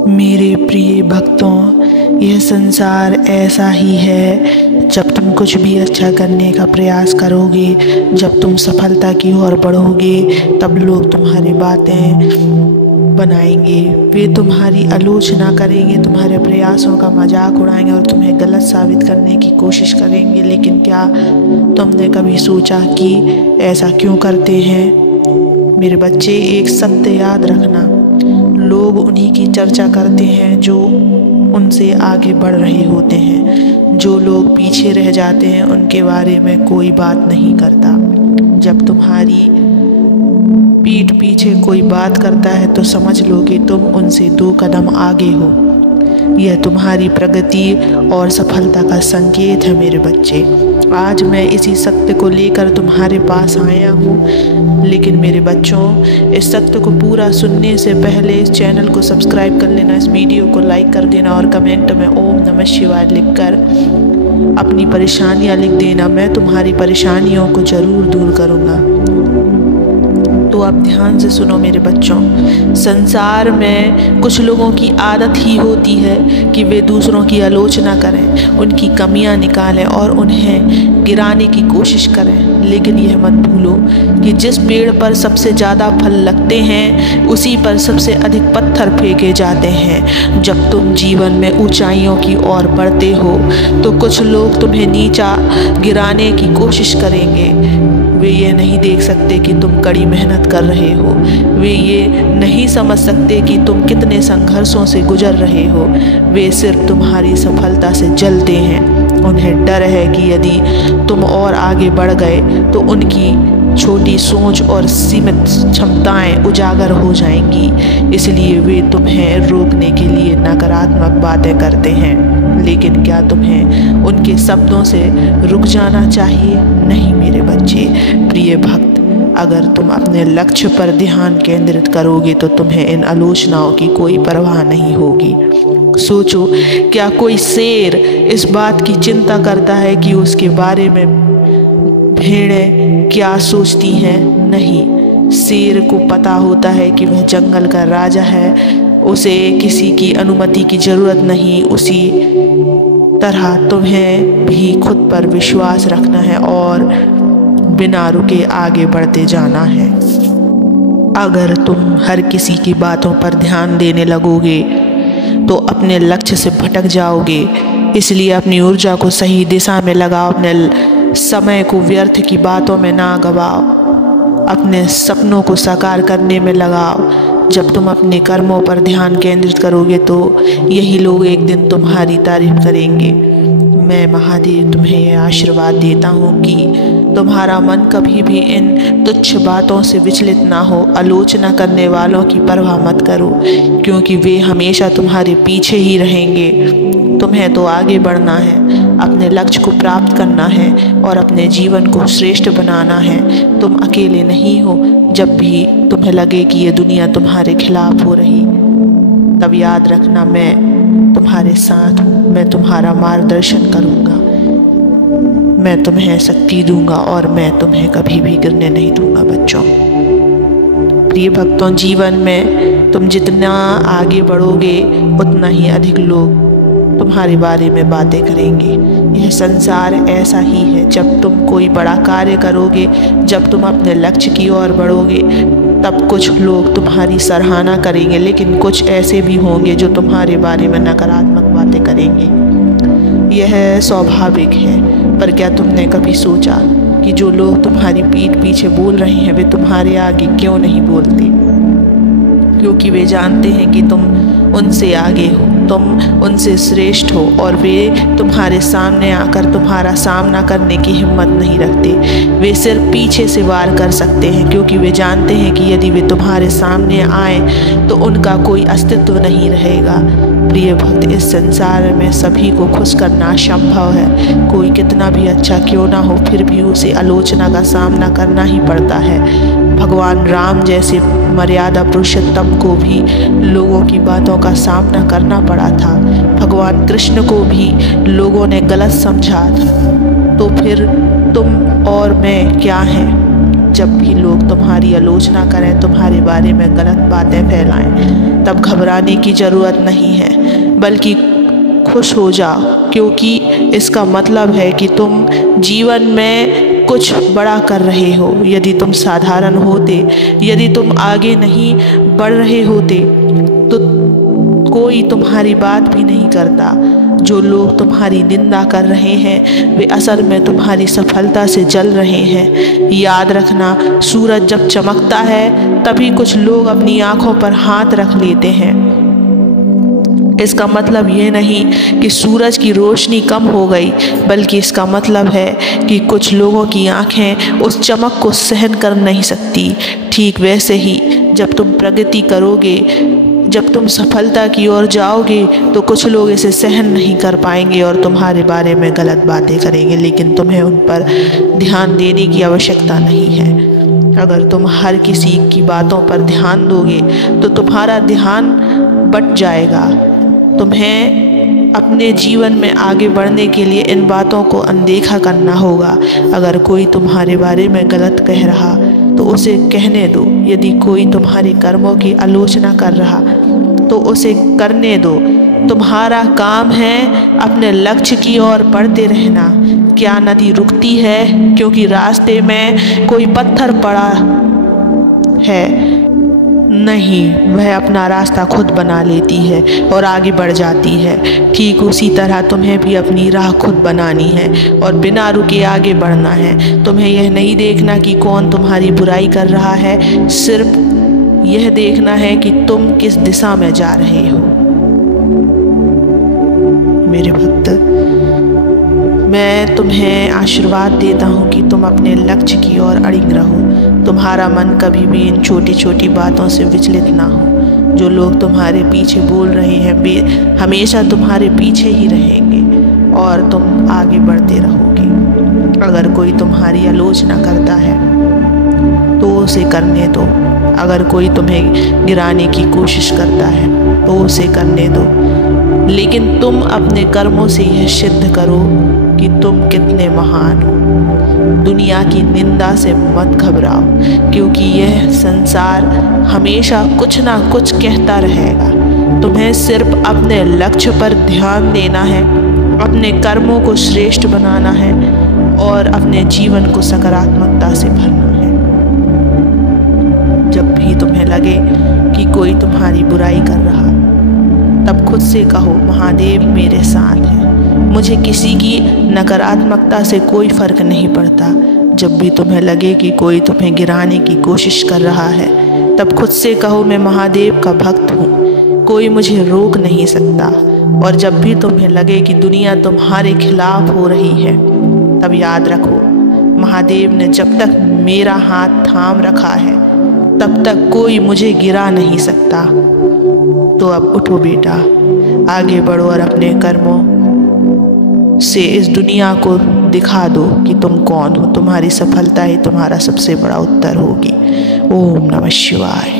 मेरे प्रिय भक्तों, यह संसार ऐसा ही है। जब तुम कुछ भी अच्छा करने का प्रयास करोगे, जब तुम सफलता की ओर बढ़ोगे, तब लोग तुम्हारी बातें बनाएंगे। वे तुम्हारी आलोचना करेंगे, तुम्हारे प्रयासों का मजाक उड़ाएंगे और तुम्हें गलत साबित करने की कोशिश करेंगे। लेकिन क्या तुमने कभी सोचा कि ऐसा क्यों करते हैं? मेरे बच्चे, एक सत्य याद रखना, लोग उन्हीं की चर्चा करते हैं जो उनसे आगे बढ़ रहे होते हैं। जो लोग पीछे रह जाते हैं उनके बारे में कोई बात नहीं करता। जब तुम्हारी पीठ पीछे कोई बात करता है तो समझ लो कि तुम उनसे 2 कदम आगे हो। यह तुम्हारी प्रगति और सफलता का संकेत है। मेरे बच्चे, आज मैं इसी सत्य को लेकर तुम्हारे पास आया हूँ। लेकिन मेरे बच्चों, इस सत्य को पूरा सुनने से पहले इस चैनल को सब्सक्राइब कर लेना, इस वीडियो को लाइक कर देना और कमेंट में ओम नमः शिवाय लिखकर अपनी परेशानियाँ लिख देना। मैं तुम्हारी परेशानियों को ज़रूर दूर करूँगा। तो अब ध्यान से सुनो मेरे बच्चों, संसार में कुछ लोगों की आदत ही होती है कि वे दूसरों की आलोचना करें, उनकी कमियां निकालें और उन्हें गिराने की कोशिश करें। लेकिन यह मत भूलो कि जिस पेड़ पर सबसे ज़्यादा फल लगते हैं उसी पर सबसे अधिक पत्थर फेंके जाते हैं। जब तुम जीवन में ऊंचाइयों की ओर बढ़ते हो तो कुछ लोग तुम्हें नीचा गिराने की कोशिश करेंगे। वे ये नहीं देख सकते कि तुम कड़ी मेहनत कर रहे हो। वे ये नहीं समझ सकते कि तुम कितने संघर्षों से गुजर रहे हो। वे सिर्फ तुम्हारी सफलता से जलते हैं। उन्हें डर है कि यदि तुम और आगे बढ़ गए तो उनकी छोटी सोच और सीमित क्षमताएं उजागर हो जाएंगी। इसलिए वे तुम्हें रोकने के लिए नकारात्मक बातें करते हैं। लेकिन क्या तुम्हें उनके शब्दों से रुक जाना चाहिए? नहीं मेरे बच्चे, प्रिय भक्त, अगर तुम अपने लक्ष्य पर ध्यान केंद्रित करोगे तो तुम्हें इन आलोचनाओं की कोई परवाह नहीं होगी। सोचो, क्या कोई शेर इस बात की चिंता करता है कि उसके बारे में भेड़ें क्या सोचती हैं? नहीं, शेर को पता होता है कि वह जंगल का राजा है, उसे किसी की अनुमति की जरूरत नहीं। उसी तरह तुम्हें भी खुद पर विश्वास रखना है और बिना रुके आगे बढ़ते जाना है। अगर तुम हर किसी की बातों पर ध्यान देने लगोगे तो अपने लक्ष्य से भटक जाओगे। इसलिए अपनी ऊर्जा को सही दिशा में लगाओ, अपने समय को व्यर्थ की बातों में ना गवाओ, अपने सपनों को साकार करने में लगाओ। जब तुम अपने कर्मों पर ध्यान केंद्रित करोगे तो यही लोग एक दिन तुम्हारी तारीफ करेंगे। मैं महादेव तुम्हें यह आशीर्वाद देता हूँ कि तुम्हारा मन कभी भी इन तुच्छ बातों से विचलित ना हो। आलोचना करने वालों की परवाह मत करो, क्योंकि वे हमेशा तुम्हारे पीछे ही रहेंगे। तुम्हें तो आगे बढ़ना है, अपने लक्ष्य को प्राप्त करना है और अपने जीवन को श्रेष्ठ बनाना है। तुम अकेले नहीं हो। जब भी तुम्हें लगे कि ये दुनिया तुम्हारे खिलाफ हो रही, तब याद रखना, मैं तुम्हारे साथ हूँ। मैं तुम्हारा मार्गदर्शन करूँगा, मैं तुम्हें शक्ति दूंगा और मैं तुम्हें कभी भी गिरने नहीं दूंगा। बच्चों, प्रिय भक्तों, जीवन में तुम जितना आगे बढ़ोगे उतना ही अधिक लोग तुम्हारे बारे में बातें करेंगे। यह संसार ऐसा ही है। जब तुम कोई बड़ा कार्य करोगे, जब तुम अपने लक्ष्य की ओर बढ़ोगे, तब कुछ लोग तुम्हारी सराहना करेंगे। लेकिन कुछ ऐसे भी होंगे जो तुम्हारे बारे में नकारात्मक बातें करेंगे। यह स्वाभाविक है। पर क्या तुमने कभी सोचा कि जो लोग तुम्हारी पीठ पीछे बोल रहे हैं वे तुम्हारे आगे क्यों नहीं बोलते? क्योंकि वे जानते हैं कि तुम उनसे आगे हो, तुम उनसे श्रेष्ठ हो और वे तुम्हारे सामने आकर तुम्हारा सामना करने की हिम्मत नहीं रखते। वे सिर्फ पीछे से वार कर सकते हैं, क्योंकि वे जानते हैं कि यदि वे तुम्हारे सामने आए तो उनका कोई अस्तित्व नहीं रहेगा। प्रिय भक्त, इस संसार में सभी को खुश करना असंभव है। कोई कितना भी अच्छा क्यों ना हो, फिर भी उसे आलोचना का सामना करना ही पड़ता है। भगवान राम जैसे मर्यादा पुरुषोत्तम को भी लोगों की बातों का सामना करना पड़ा था। भगवान कृष्ण को भी लोगों ने गलत समझा था। तो फिर तुम और मैं क्या हैं? जब भी लोग तुम्हारी आलोचना करें, तुम्हारे बारे में गलत बातें फैलाएं, तब घबराने की ज़रूरत नहीं है, बल्कि खुश हो जाओ, क्योंकि इसका मतलब है कि तुम जीवन में कुछ बड़ा कर रहे हो। यदि तुम साधारण होते, यदि तुम आगे नहीं बढ़ रहे होते, तो कोई तुम्हारी बात भी नहीं करता। जो लोग तुम्हारी निंदा कर रहे हैं वे असल में तुम्हारी सफलता से जल रहे हैं। याद रखना, सूरज जब चमकता है तभी कुछ लोग अपनी आंखों पर हाथ रख लेते हैं। इसका मतलब ये नहीं कि सूरज की रोशनी कम हो गई, बल्कि इसका मतलब है कि कुछ लोगों की आंखें उस चमक को सहन कर नहीं सकती। ठीक वैसे ही जब तुम प्रगति करोगे, जब तुम सफलता की ओर जाओगे, तो कुछ लोग इसे सहन नहीं कर पाएंगे और तुम्हारे बारे में गलत बातें करेंगे, लेकिन तुम्हें उन पर ध्यान देने की आवश्यकता नहीं है। अगर तुम हर किसी की बातों पर ध्यान दोगे तो तुम्हारा ध्यान बट जाएगा। तुम्हें अपने जीवन में आगे बढ़ने के लिए इन बातों को अनदेखा करना होगा। अगर कोई तुम्हारे बारे में गलत कह रहा तो उसे कहने दो। यदि कोई तुम्हारे कर्मों की आलोचना कर रहा तो उसे करने दो। तुम्हारा काम है अपने लक्ष्य की ओर बढ़ते रहना। क्या नदी रुकती है क्योंकि रास्ते में कोई पत्थर पड़ा है? नहीं, वह अपना रास्ता खुद बना लेती है और आगे बढ़ जाती है। ठीक उसी तरह तुम्हें भी अपनी राह खुद बनानी है और बिना रुके आगे बढ़ना है। तुम्हें यह नहीं देखना कि कौन तुम्हारी बुराई कर रहा है, सिर्फ यह देखना है कि तुम किस दिशा में जा रहे हो। मेरे भक्त, मैं तुम्हें आशीर्वाद देता हूँ कि तुम अपने लक्ष्य की ओर अड़िग रहो। तुम्हारा मन कभी भी इन छोटी छोटी बातों से विचलित ना हो। जो लोग तुम्हारे पीछे बोल रहे हैं वे हमेशा तुम्हारे पीछे ही रहेंगे और तुम आगे बढ़ते रहोगे। अगर कोई तुम्हारी आलोचना करता है तो उसे करने दो। अगर कोई तुम्हें गिराने की कोशिश करता है तो उसे करने दो, लेकिन तुम अपने कर्मों से यह सिद्ध करो कि तुम कितने महान हो। दुनिया की निंदा से मत घबराओ, क्योंकि यह संसार हमेशा कुछ ना कुछ कहता रहेगा। तुम्हें सिर्फ अपने लक्ष्य पर ध्यान देना है, अपने कर्मों को श्रेष्ठ बनाना है और अपने जीवन को सकारात्मकता से भरना है। जब भी तुम्हें लगे कि कोई तुम्हारी बुराई कर रहा, तब खुद से कहो, महादेव मेरे साथ है। मुझे किसी की नकारात्मकता से कोई फर्क नहीं पड़ता। जब भी तुम्हें लगे कि कोई तुम्हें गिराने की कोशिश कर रहा है, तब खुद से कहो, मैं महादेव का भक्त हूँ, कोई मुझे रोक नहीं सकता। और जब भी तुम्हें लगे कि दुनिया तुम्हारे खिलाफ हो रही है, तब याद रखो, महादेव ने जब तक मेरा हाथ थाम रखा है तब तक कोई मुझे गिरा नहीं सकता। तो अब उठो बेटा, आगे बढ़ो और अपने कर्मों से इस दुनिया को दिखा दो कि तुम कौन हो। तुम्हारी सफलता ही तुम्हारा सबसे बड़ा उत्तर होगी। ओम नमः शिवाय।